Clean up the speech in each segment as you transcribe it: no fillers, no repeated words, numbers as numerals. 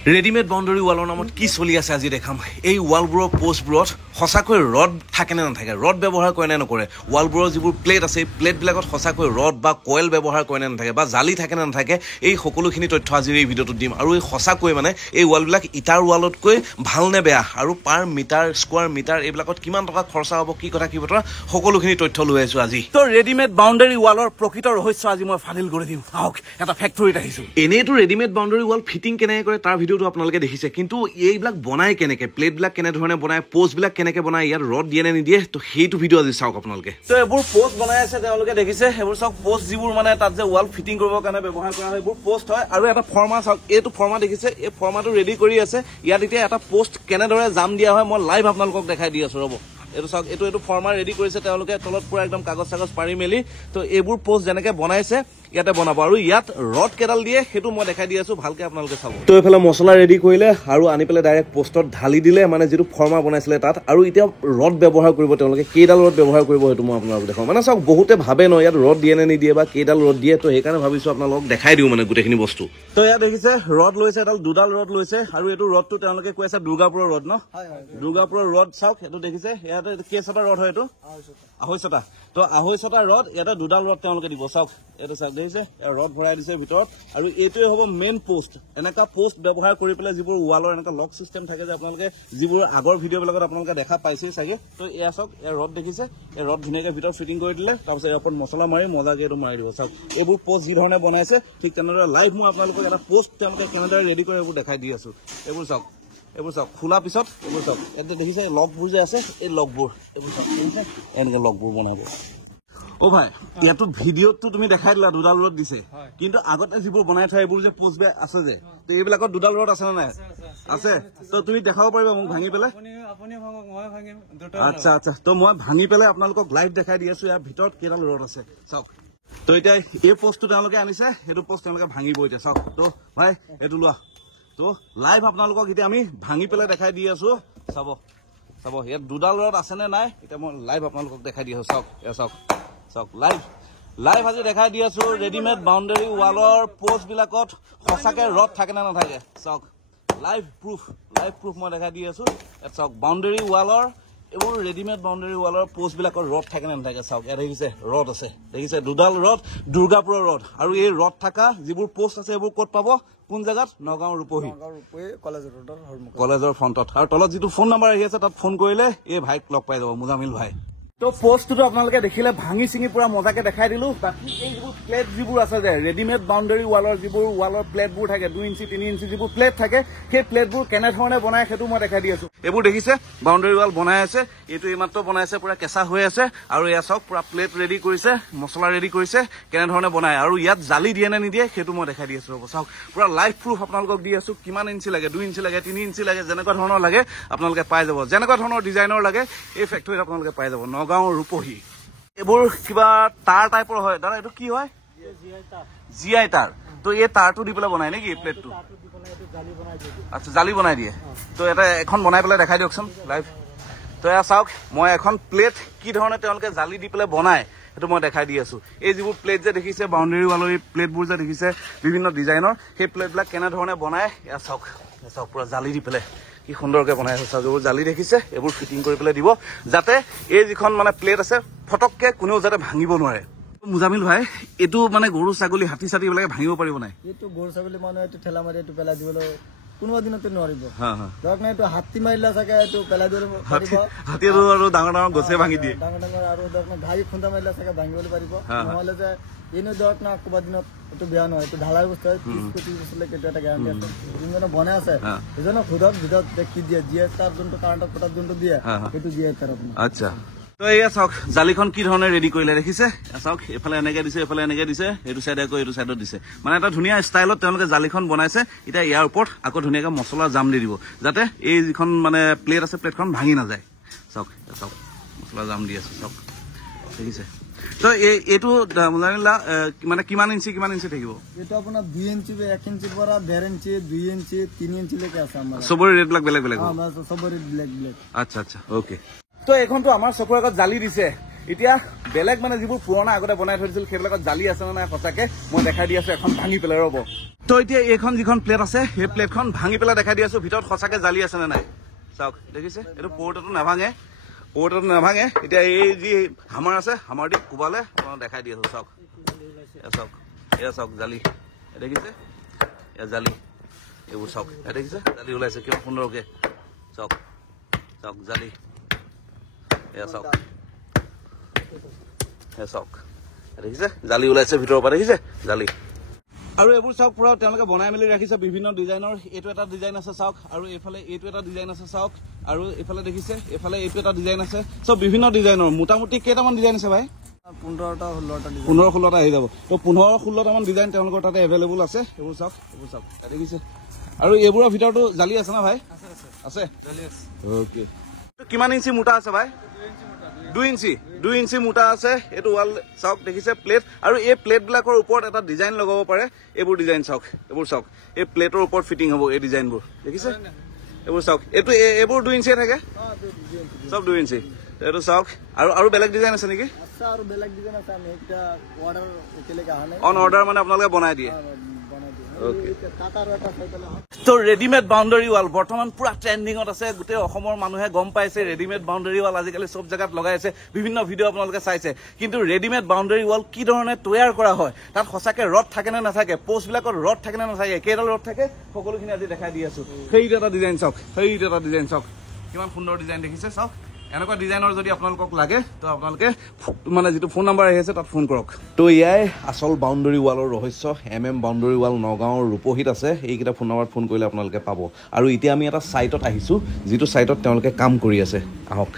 Readymade boundary ৱালৰ নামত কি চলি আছে আজি দেখাম। এই ৱালবোৰৰ পোষ্টবোৰত সঁচাকৈ ৰড থাকে নে নাথাকে, ৰড ব্যৱহাৰ কৰে নে নকৰে, ৱালবোৰৰ যিবোৰ প্লেট আছে এই প্লেটবিলাকত সঁচাকৈ ৰড বা কয়েল ব্যৱহাৰ কৰে নে নাথাকে বা জালি থাকে নে নাথাকে, এই সকলোখিনি তথ্য আজিৰ এই ভিডিঅ'টোত দিম। আৰু এই সঁচাকৈ মানে এই ৱালবিলাক ইটাৰ ৱালতকৈ ভাল নে বেয়া, আৰু পাৰ মিটাৰ স্কোৱাৰ মিটাৰ এইবিলাকত কিমান টকা খৰচা হ'ব, কি কথা কি বতৰা, সকলোখিনি তথ্য লৈ আহিছোঁ আজি। তো ৰেডিমেড বাউণ্ডাৰী ৱালৰ প্ৰকৃত ৰহস্য আজি মই ফাদিল কৰি দিম। আহক, এটা ফেক্টৰীত আহিছোঁ। এনেইতো ৰেডিমেড বাউণ্ডাৰী ৱাল ফিটিং কেনেকৈ কৰে তাৰ ভিডিঅ'টো আপোনালোকে দেখিছে, কিন্তু এইবিলাক বনায় কেনেকৈ, প্লেটবিলাক কেনেধৰণে বনায়, পোষ্টবিলাক কেনেকৈ বনায়, ইয়াত ৰড দিয়ে নে নিদিয়ে, তো সেইটো ভিডিঅ' আজি চাওক আপোনালোকে। তো এইবোৰ পোষ্ট বনাই আছে তেওঁলোকে দেখিছে, সেইবোৰ চাওক পোষ্ট যিবোৰ মানে তাত যে ৱাল ফিটিং কৰিবৰ কাৰণে ব্যৱহাৰ কৰা হয় এইবোৰ পোষ্ট হয়। আৰু এটা ফৰ্মা চাওক, এইটো ফৰ্মা দেখিছে, এই ফৰ্মাটো ৰেডি কৰি আছে। ইয়াত এতিয়া এটা পোষ্ট কেনেদৰে জাম দিয়া হয় মই লাইভ আপোনালোকক দেখাই দি আছোঁ। ৰ'ব, এইটো চাওক, এইটো ফৰ্মা ৰেডি কৰিছে তেওঁলোকে, তলত পুৰা একদম কাগজ চাগজ পাৰি মেলি। তো এইবোৰ পোষ্ট যেনেকৈ বনাইছে ইয়াতে বনাব, আৰু ইয়াত ৰড কেইডাল দিয়ে সেইটো মই দেখাই দি আছো, ভালকে আপোনালোকে চাব। তো এইফালে মছলা ৰেডি কৰিলে আৰু আনি পেলাই ডাইৰেক্ট পোষ্টত ঢালি দিলে, মানে যিটো ফৰ্মা বনাইছিলে তাত। আৰু এতিয়া ৰড ব্যৱহাৰ কৰিব তেওঁলোকে, কেইডাল ৰড ব্যৱহাৰ কৰিব সেইটো মই আপোনালোকক দেখাওঁ। মানে চাওক, বহুতে ভাবে ন ইয়াত ৰড দিয়ে নে নিদিয়ে বা কেইডাল ৰড দিয়ে, তো সেইকাৰণে ভাবিছো আপোনালোকক দেখাই দিওঁ মানে গোটেইখিনি বস্তু। তো ইয়াত দেখিছে ৰড লৈছে, এডাল দুডাল ৰড লৈছে, আৰু এইটো ৰডটো তেওঁলোকে কৈ আছে দুৰ্গাপুৰৰ ৰড ন, দুৰ্গাপুৰৰ ৰড। চাওক এইটো দেখিছে, ইয়াতে কেইচটা ৰড হয়, এইটো 250টা। তো 250টা ৰড, ইয়াতে দুডাল ৰড তেওঁলোকে দিব। চাওক এইটো চাওক, দেখিছে ৰড ভৰাই দিছে ভিতৰত। আৰু এইটোৱে হ'ব মেইন পোষ্ট। এনেকুৱা পোষ্ট ব্যৱহাৰ কৰি পেলাই যিবোৰ ৱালৰ এনেকুৱা লক চিষ্টেম থাকে যে আপোনালোকে যিবোৰ আগৰ ভিডিঅ'বিলাকত আপোনালোকে দেখা পাইছেই চাগে। তো এয়া চাওক, এয়া ৰড দেখিছে, এই ৰড ধুনীয়াকৈ ভিতৰত ফিটিং কৰি দিলে, তাৰপিছত ইয়াৰ ওপৰত মছলা মাৰি মজাকৈ এইটো মাৰি দিব। চাওক এইবোৰ পোষ্ট যি ধৰণে বনাইছে ঠিক তেনেদৰে লাইভ মই আপোনালোকক এটা পোষ্ট তেওঁলোকে কেনেদৰে ৰেডি কৰে এইবোৰ দেখাই দি আছোঁ। এইবোৰ চাওক, এইবোৰ চাওক খোলাৰ পিছত এইবোৰ চাওক, ইয়াতে দেখিছে লগবোৰ যে আছে, এই লগবোৰ এইবোৰ চাওক, দেখিছে এনেকৈ লগবোৰ বনাব। অ' ভাই, ইয়াতো ভিডিঅ'টো তুমি দেখাই দিলা দুডাল ৰড দিছে, কিন্তু আগতে যিবোৰ বনাই থোৱা এইবোৰ যে পোষ্ট বেগ আছে যে, তো এইবিলাকত দুডাল ৰড আছে নে নাই? আছে। তো তুমি দেখাব পাৰিবা মোক ভাঙি পেলাই? আচ্ছা আচ্ছা, তো মই ভাঙি পেলাই আপোনালোকক লাইভ দেখাই দি আছো ইয়াৰ ভিতৰত কেইডাল ৰড আছে। চাওক, তো এতিয়া এই পোষ্টটো তেওঁলোকে আনিছে, সেইটো পোষ্ট তেওঁলোকে ভাঙিব এতিয়া। চাওক, তো ভাই এইটো লোৱা। তো লাইভ আপোনালোকক এতিয়া আমি ভাঙি পেলাই দেখাই দি আছো। চাব চাব, ইয়াত দুডাল ৰড আছে নে নাই এতিয়া মই লাইভ আপোনালোকক দেখাই দি আছো। চাওক এয়া চাওক, চাওক লাইভ আজি দেখাই দি আছো ৰেডিমেড বাউণ্ডাৰী ৱালৰ পোষ্টবিলাকত সঁচাকৈ ৰড থাকে নে নাথাকে। চাওক লাইভ প্ৰুফ মই দেখাই দি আছো। ইয়াত চাওক বাউণ্ডাৰী ৱালৰ, এইবোৰ ৰেডিমেড বাউণ্ডাৰী ৱালৰ পোষ্টবিলাকত ৰড থাকে নে নাথাকে। চাওক ইয়াত দেখিছে ৰড আছে, দেখিছে দুডাল ৰড, দুৰ্গাপুৰৰ ৰড। আৰু এই ৰড থকা যিবোৰ পোষ্ট আছে এইবোৰ ক'ত পাব, কোন জেগাত? নগাঁও ৰূপহী কলেজৰ ফ্ৰণ্টত। আৰু তলত যিটো ফোন নাম্বাৰ আহি আছে তাত ফোন কৰিলে এই ভাইক লগ পাই যাব, মুজামিল ভাই। তো পোষ্টটো আপোনালোকে দেখিলে, ভাঙি চিঙি পুৰা মজাকে দেখাই দিলো। বাকী এই যিবোৰ প্লেট যিবোৰ আছে যে ৰেডিমেড বাউণ্ডাৰী ৱালৰ, যিবোৰ ৱালৰ প্লেটবোৰ থাকে 2 ইঞ্চি 3 ইঞ্চি যিবোৰ প্লেট থাকে, সেই প্লেটবোৰ কেনেধৰণে বনায় সেইটো মই দেখাই দি আছো। এইবোৰ দেখিছে বাউণ্ডাৰী ৱাল বনাই আছে, এইটো এইমাত্ৰ বনাইছে, পুৰা কেঁচা হৈ আছে। আৰু এয়া চাওক পুৰা প্লেট ৰেডি কৰিছে, মছলা ৰেডি কৰিছে, কেনেধৰণে বনায়। আৰু ইয়াত জালি দিয়ে নে নিদিয়ে সেইটো মই দেখাই দি আছো। ৰ'ব চাওক, পুৰা লাইভ প্ৰুফ আপোনালোকক দি আছো। কিমান ইঞ্চি লাগে, 2 ইঞ্চি লাগে, 3 ইঞ্চি লাগে, যেনেকুৱা ধৰণৰ লাগে আপোনালোকে পাই যাব, যেনেকুৱা ধৰণৰ ডিজাইনৰ লাগে এই ফেক্টৰীত আপোনালোকে পাই যাব। নগাঁও ৰূপহী। এইবোৰ কিবা তাৰ টাইপৰ হয় দাদা, এইটো কি হয়? জিআই তার। তো এই তারটো দি পেলাই বনাই নেকি এই প্লেটটো? আচ্ছা, জালি বনাই দিয়ে। তো এটা এখন বনাই পেলাই দেখাই দিয়কচোন লাইভ। তো এয়া চাওক, মই এখন প্লেট কি ধৰণে তেওঁলোকে জালি দি পেলাই বনায় সেইটো মই দেখাই দি আছো। এই যিবোৰ প্লেট যে দেখিছে বাউণ্ডাৰী ৱালৰ, এই প্লেটবোৰ যে দেখিছে বিভিন্ন ডিজাইনৰ, সেই প্লেটবিলাক কেনেধৰণে বনায় এয়া চাওক। চাওক পুৰা জালি দি পেলাই কি সুন্দৰকৈ বনাই আছে। চাওক এইবোৰ জালি দেখিছে, এইবোৰ ফিটিং কৰি পেলাই দিব যাতে এই যিখন মানে প্লেট আছে ফটককে কোনেও যাতে ভাঙিব নোৱাৰে। মুজামিল ভাই, এইটো মানে গৰু ছাগলী হাতী চাতি এইবিলাকে ভাঙিব পাৰিব নাই? এইটো গৰু ছাগলী মানুহে এইটো ঠেলা মাৰি এইটো পেলাই দিবলৈ কোনোবা দিনতে নোৱাৰিব। ধৰক না এইটো হাতী মাৰিলে চাগে এইটো পেলাই দিব পাৰিব। হাতীটো আৰু ডাঙৰ ডাঙৰ গছে ভাঙি দিয়ে, ডাঙৰ আৰু ধৰক না ঘাই খুন্দা মাৰিলে চাগে ভাঙিবলৈ পাৰিব। নহ'লে যে এনেও ধৰক না ক'ৰবাত দিনত এইটো বেয়া নহয়, এইটো ঢালাই বস্তু হয়, 30-35 বছৰলৈকে এইটো এটা গেৰাণ্টি আছে। যোনজনে বনাই আছে সেইজনক সোধক, ভিতৰত দেখি দিয়ে জিএ তাৰ যোনটো কাৰেণ্টৰ পটাত যোনটো দিয়ে সেইটো জিএ তাৰ আপোনাৰ। আচ্ছা, তো এয়া চাওক জালিখন কি ধৰণে ৰেডি কৰিলে দেখিছে। চাওক এইফালে এনেকে দিছে, এইফালে এনেকে দিছে, এইটো চাইডে আকৌ এইটো চাইডত দিছে, মানে এটা ধুনীয়া ষ্টাইলত তেওঁলোকে জালিখন বনাইছে। এতিয়া ইয়াৰ ওপৰত আকৌ ধুনীয়াকৈ মছলা জাম দি দিব যাতে এই যিখন মানে প্লেট আছে প্লেটখন ভাঙি নাযায়। চাওক চাওক মছলা জাম দি আছে, চাওক দেখিছে। তো এইটো মানে কিমান ইঞ্চি থাকিব? এইটো আপোনাৰ 2 ইঞ্চি, 1 ইঞ্চিৰ পৰা 1.5 ইঞ্চি, 2 ইঞ্চি, 3 ইঞ্চিলৈকে আছে আমাৰ। চবৰে ৰেটবিলাক বেলেগ বেলেগ? চবৰে বেলেগ বেলেগ। আচ্ছা আচ্ছা, অ'কে। তো এইখনতো আমাৰ চকুৰ আগত জালি দিছে, এতিয়া বেলেগ মানে যিবোৰ পুৰণা আগতে বনাই থৈ দিছিল সেইবিলাকত জালি আছে নে নাই সঁচাকে মই দেখাই দি আছো এখন ভাঙি পেলাই ৰ'ব তো এতিয়া এইখন যিখন প্লেট আছে সেই প্লেটখন ভাঙি পেলাই দেখাই দি আছো ভিতৰত সঁচাকে জালি আছে নে নাই চাওক দেখিছে এইটো পৰ্টটো নাভাঙে এতিয়া এই যি হামাৰ আছে হামাৰ দি কোবালে আপোনাক দেখাই দি আছো চাওক এয়া চাওক জালি দেখিছে এয়া জালি এইবোৰ চাওক দেখিছে জালি ওলাইছে কিমান সুন্দৰকে চাওক জালি এয়া চাওক দেখিছে জালি ওলাইছে ভিতৰৰ পৰা দেখিছে জালি আৰু এইবোৰ চাওক পুৰা তেওঁলোকে বনাই মেলি ৰাখিছে বিভিন্ন ডিজাইনৰ এইটো এটা ডিজাইন আছে চাওক আৰু এইফালে এইটো এটা ডিজাইন আছে চাওক আৰু এইফালে দেখিছে এইফালে এইটো এটা ডিজাইন আছে চব বিভিন্ন ডিজাইনৰ মোটামুটি কেইটামান ডিজাইন আছে ভাই 15-16টা আহি যাব তো 15-16টামান ডিজাইন তেওঁলোকৰ তাতে এভেইলেবল আছে এইবোৰ চাওক দেখিছে আৰু এইবোৰৰ ভিতৰতো জালি আছে না ভাই আছে অ'কে কিমান ইঞ্চি মোটা আছে ভাই 2 ইঞ্চি মোটা আছে এইটো ৱাল চাওক দেখিছে প্লেট আৰু এই প্লেটবিলাকৰ ওপৰত এটা ডিজাইন লগাব পাৰে এইবোৰ ডিজাইন চাওক এই প্লেটৰ ওপৰত ফিটিং হ'ব এই ডিজাইনবোৰ দেখিছে এইবোৰ চাওক এইবোৰ 2 ইঞ্চিয়ে থাকে চব 2 ইঞ্চি এইটো চাওক আৰু বেলেগ ডিজাইন আছে নেকি অন অৰ্ডাৰ মানে আপোনালোকে বনাই দিয়ে তো ৰেডিমেড বাউণ্ডাৰী ৱাল বৰ্তমান পুৰা ট্ৰেণ্ডিঙত আছে গোটেই অসমৰ মানুহে গম পাইছে ৰেডিমেড বাউণ্ডাৰী ৱাল আজিকালি চব জেগাত লগাই আছে বিভিন্ন ভিডিঅ' আপোনালোকে চাইছে কিন্তু ৰেডিমেড বাউণ্ডাৰী ৱাল কি ধৰণে তৈয়াৰ কৰা হয় তাত সঁচাকে ৰড থাকে নে নাথাকে পোষ্টবিলাকত ৰড থাকে নে নাথাকে কেইডাল ৰড থাকে সকলোখিনি আজি দেখাই দি আছো সেইটো এটা ডিজাইন চাওক কিমান সুন্দৰ ডিজাইন দেখিছে চাওক এনেকুৱা ডিজাইনৰ যদি আপোনালোকক লাগে তো আপোনালোকে মানে যিটো ফোন নাম্বাৰ আহি আছে তাত ফোন কৰক তো ইয়াই আচল বাউণ্ডাৰী ৱালৰ ৰহস্য বাউণ্ডাৰী ৱাল নগাঁৱৰ ৰূপহীত আছে এইকেইটা ফোন নাম্বাৰত ফোন কৰিলে আপোনালোকে পাব আৰু এতিয়া আমি এটা ছাইটত আহিছোঁ যিটো ছাইটত তেওঁলোকে কাম কৰি আছে আহক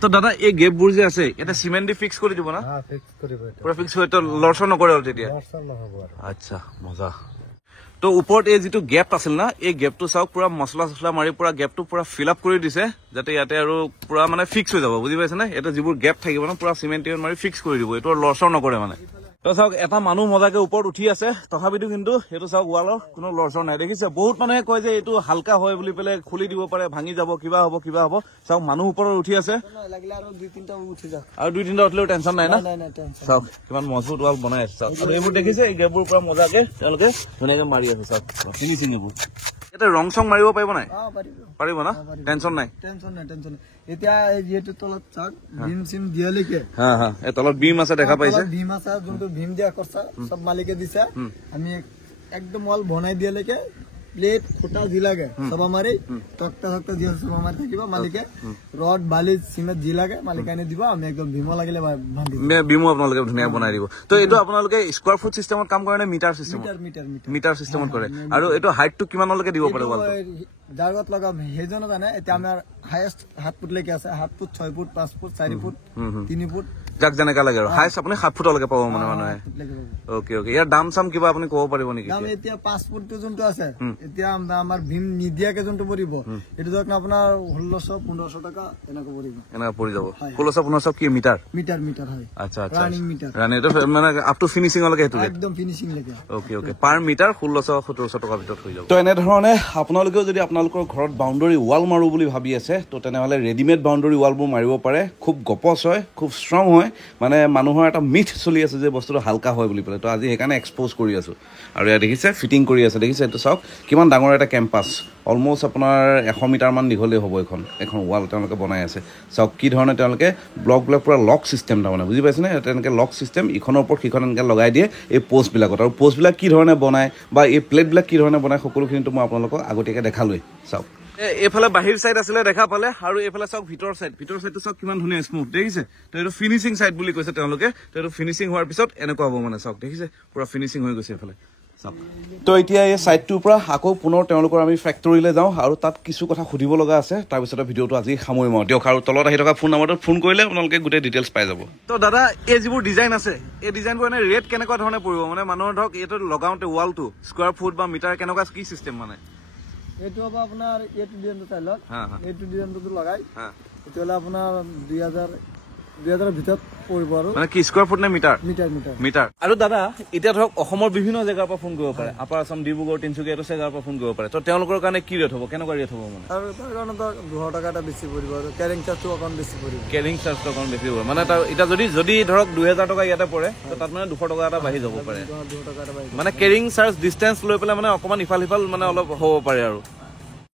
তো দাদা এই গেপবোৰ যে আছে এটা চিমেণ্ট দি ফিক্স কৰি দিব না পুৰা ফিক্স হৈ তো লৰচৰ নকৰে আৰু তেতিয়া আচ্ছা মজা তো ওপৰত এই যিটো গেপ আছিল না এই গেপটো চাওক পুৰা মছলা মাৰি পুৰা গেপটো পুৰা ফিল আপ কৰি দিছে যাতে ইয়াতে আৰু পুৰা মানে ফিক্স হৈ যাব বুজি পাইছে নে এটা যিবোৰ গেপ থাকিব না পুৰা চিমেণ্ট মাৰি ফিক্স কৰি দিব এইটো লৰচৰ নকৰে মানে তো চাওক এটা মানুহ মজাকে ওপৰত উঠি আছে তথাপিতো কিন্তু সেইটো চাওক ৱালৰ কোনো লৰচৰ নাই দেখিছে বহুত মানুহে কয় যে এইটো হালকা হয় বুলি পেলাই খুলি দিব পাৰে ভাঙি যাব কিবা হ'ব চাওক মানুহ ওপৰত উঠি আছে আৰু 2-3টা উঠিলেও টেনচন নাই না চাওক কিমান মজবুত ৱাল বনাই আছে চাওক আৰু এইবোৰ দেখিছে এই গেপবোৰ পুৰা মজাকে তেওঁলোকে ধুনীয়াকে মাৰি আছে চাওক ফিনিচিং এইবোৰ এটা ৰং চং মাৰিব পাৰিব নাই পাৰিব না টেনচন নাই এতিয়া যিহেতু তলত চাওক ভীম চিম দিয়ালৈকে এই তলত ভীম আছে দেখা পাইছে ভীম আছে যোনটো ভীম দিয়া খৰচা চব মালিকে দিছে আমি একদম ৱাল বনাই দিয়ালৈকে প্লেট খুঁটা যি লাগে চব মাৰি তক্তা যি চব মাৰি থাকিব মালিকে ৰড বালি চিমেণ্ট যি লাগে মালিকে আনি দিব আমি একদম ভীমো লাগিলে ভীমো আপোনালোকে ধুনীয়া বনাই দিব তো এইটো আপোনালোকে স্কোৱাৰ ফুট চিষ্টেমত কাম কৰে নে মিটাৰ চিষ্টেমত কৰে আৰু এইটো হাইটটো কিমানলৈকে দিব পাৰে যাৰ গত লগাম সেইজনো জানে এতিয়া আমাৰ হাইয়েষ্ট 7 ফুটলৈকে আছে 7 foot 6 foot 5 foot 4 foot 3 foot যাক যেনেকা লাগে আৰু হাইয়েষ্ট আপুনি 7 ফুটলৈকে পাব মানে মানুহে ওকে ইয়াৰ দাম চাম কিবা আপুনি ক'ব পাৰিব নেকি দাম এতিয়া 5 ফুটটো যোনটো আছে এতিয়া আমাৰ ভীম নিদিয়াকে যোনটো পৰিব এইটো যখন আপোনাৰ 1600-1500 টকা এনেকৈ পৰি যাব 1600-1500 কি মিটাৰ হয় আচ্ছা ৰানিং মিটাৰ এইটো মানে আপ টু ফিনিচিং লৈকে হেতু একদম ফিনিচিং লৈকে ওকে পাৰ মিটাৰ 1600-1700 টকা ভিতৰত হৈ যাব তো এনে ধৰণে আপোনালোকেও যদি আপোনালোকৰ ঘৰত বাউণ্ডাৰী ৱাল মাৰো বুলি ভাবি আছে তো তেনেহ'লে ৰেডিমেড বাউণ্ডাৰী ৱালবোৰ মাৰিব পাৰে খুব গপচ হয় খুব ষ্ট্ৰং হয় মানে মানুহৰ এটা মিথ চলি আছে যে বস্তুটো হালকা হয় বুলি পেলাই তো আজি সেইকাৰণে এক্সপ'জ কৰি আছোঁ আৰু ইয়াত দেখিছে ফিটিং কৰি আছে দেখিছে এইটো চাওক কিমান ডাঙৰ এটা কেম্পাছ অলমষ্ট আপোনাৰ 100 মিটাৰমান দীঘলেই হ'ব এখন ৱাল তেওঁলোকে বনাই আছে চাওক কি ধৰণে তেওঁলোকে ব্লকবিলাক পুৰা লক ছিষ্টেম তাৰমানে বুজি পাইছেনে তেনেকৈ লক ছিষ্টেম ইখনৰ ওপৰত সিখন এনেকৈ লগাই দিয়ে এই পোষ্টবিলাকত আৰু পোষ্টবিলাক কি ধৰণে বনায় বা এই প্লেটবিলাক কি ধৰণে বনায় সকলোখিনিতো মই আপোনালোকক আগতীয়াকৈ দেখালোৱেই চাওক এইফালে বাহিৰ চাইড আছিলে দেখা পালে আৰু এইফালে চাওক ভিতৰ চাইডটো চাওক কিমান ধুনীয়া স্মুথ দেখিছে তো এইটো ফিনিচিং চাইড বুলি কৈছে তেওঁলোকে তো এইটো ফিনিচিং হোৱাৰ পিছত এনেকুৱা হ'ব মানে চাওক দেখিছে পুৰা ফিনিচিং হৈ গৈছে এইফালে চাওক তো এতিয়া এই চাইডটোৰ পৰা আকৌ পুনৰ তেওঁলোকৰ আমি ফেক্টৰীলৈ যাওঁ আৰু তাত কিছু কথা সুধিব লগা আছে তাৰপিছতে ভিডিঅ'টো আজি সামৰিম আৰু দিয়ক আৰু তলত আহি থকা ফোন নম্বৰটোত ফোন কৰিলে আপোনালোকে গোটেই ডিটেইলছ পাই যাব তো দাদা এই যিবোৰ ডিজাইন আছে এই ডিজাইনবোৰ এনে ৰেট কেনেকুৱা ধৰণে পৰিব মানে মানুহৰ ধৰক এইটো লগাওঁতে ৱালটো স্কোৱাৰ ফুট বা মিটাৰ কেনেকুৱা কি চিষ্টেম মানে এইটো হ'ব আপোনাৰ এইটো ডিজাইনটো চাই লওক এইটো ডিজাইনটো লগাই এইটো হ'লে আপোনাৰ 2000 ভিতৰত পৰিব আৰু মানে কি স্কোয়াৰ ফুট নে মিটাৰ মিটাৰ মিটাৰ মিটাৰ আৰু দাদা এতিয়া ধৰক অসমৰ বিভিন্ন জেগাৰ পৰা ফোন কৰিব পাৰে আপাৰ আছাম ডিব্ৰুগড় তিনিচুকীয়া এইটো জেগাৰ পৰা ফোন কৰিব পাৰে তো তেওঁলোকৰ কাৰণে কি ৰেট হ'ব কেনেকুৱা ৰেট হ'ব মানে আৰু তাৰ কাৰণে ধৰ 200 টকা এটা বেছি পৰিব আৰু কেৰিং চাৰ্জটো অকণ বেছি পৰিব কেৰিং চাৰ্জটো অকণ বেছি হ'ব মানে তাৰ এতিয়া যদি ধৰক 2000 টকা ইয়াতে পৰে তো তাত মানে 200 টকা এটা বাঢ়ি যাব পাৰে 200 টকা এটা বাঢ়ি মানে কেৰিং চাৰ্জ ডিষ্টেঞ্চ লৈ পেলাই মানে অকণমান ইফাল সিফাল মানে অলপ হ'ব পাৰে আৰু